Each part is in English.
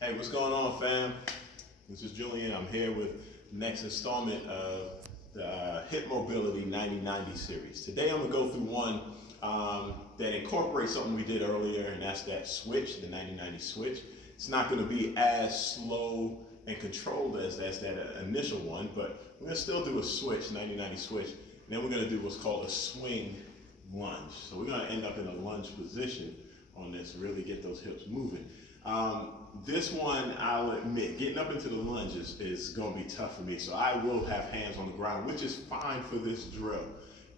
Hey, what's going on, fam? This is Julian. I'm here with the next installment of the Hip Mobility 90-90 series. Today I'm going to go through one that incorporates something we did earlier, and that's that switch, the 90-90 switch. It's not going to be as slow and controlled as that initial one, but we're going to still do a switch, 90-90 switch, and then we're going to do what's called a swing lunge. So we're going to end up in a lunge position on this, really get those hips moving. This one, I'll admit, getting up into the lunge is going to be tough for me, so I will have hands on the ground, which is fine for this drill.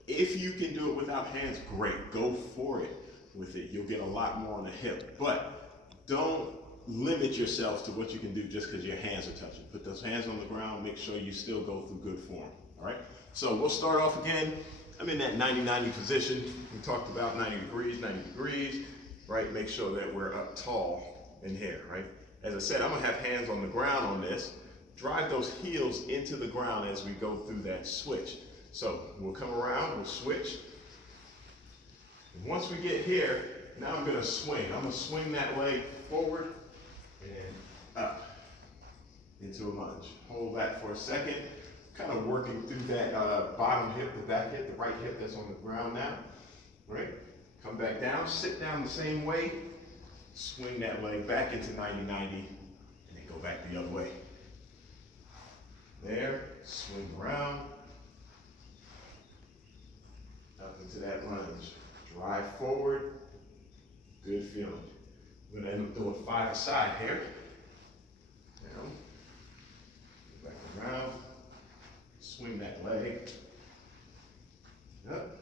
If you can do it without hands, great, go for it with it. You'll get a lot more on the hip, but don't limit yourself to what you can do just because your hands are touching. Put those hands on the ground, make sure you still go through good form, all right? So we'll start off again. I'm in that 90-90 position. We talked about 90 degrees, right? Make sure that we're up tall in here, right? As I said, I'm gonna have hands on the ground on this. Drive those heels into the ground as we go through that switch. So we'll come around, we'll switch. And once we get here, now I'm gonna swing. I'm gonna swing that leg forward and up into a lunge. Hold that for a second. Kind of working through that bottom hip, the back hip, the right hip that's on the ground now, right? Come back down, sit down the same way. Swing that leg back into 90-90 and then go back the other way. There, swing around, up into that lunge. Drive forward, good feeling. We're gonna end up doing 5-a-side here. Down, back around, swing that leg, up.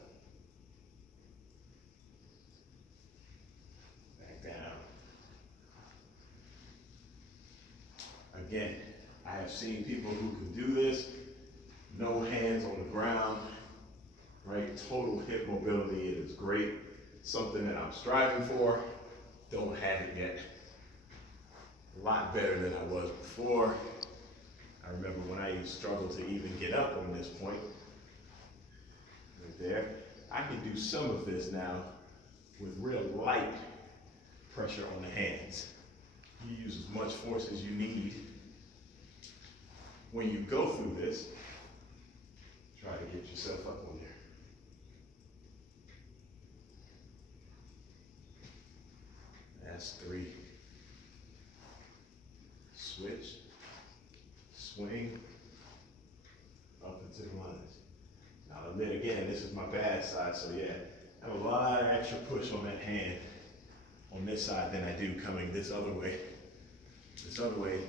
Again, I have seen people who can do this, no hands on the ground, right? Total hip mobility, it is great. Something that I'm striving for, don't have it yet. A lot better than I was before. I remember when I used to struggle to even get up on this point, right there. I can do some of this now with real light pressure on the hands. You use as much force as you need. When you go through this, try to get yourself up on there. That's 3. Switch, swing, up into the lunge. Now admit again, this is my bad side, so yeah, I have a lot of extra push on that hand on this side than I do coming this other way. This other way,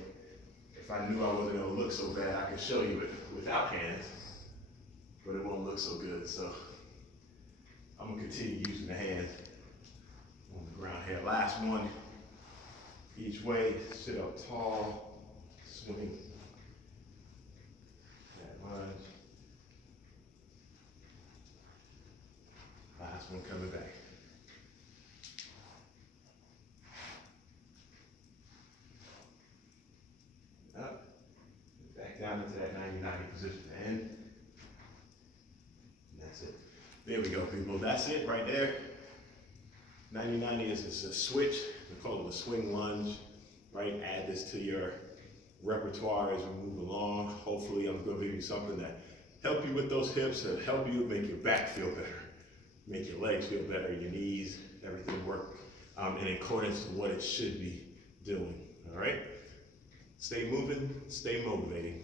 if I knew I wasn't gonna look so bad, I could show you it without hands, but it won't look so good. So I'm gonna continue using the hands on the ground here. Last one, each way, sit up tall, swing, that lunge. Last one coming back. Up, back down into that 90-90 position, and that's it. There we go, people. That's it right there. 90-90 is a switch. We call it a swing lunge, right? Add this to your repertoire as we move along. Hopefully, I'm going to give you something that help you with those hips, and help you make your back feel better, make your legs feel better, your knees, everything work in accordance to what it should be doing. All right. Stay moving, stay motivating.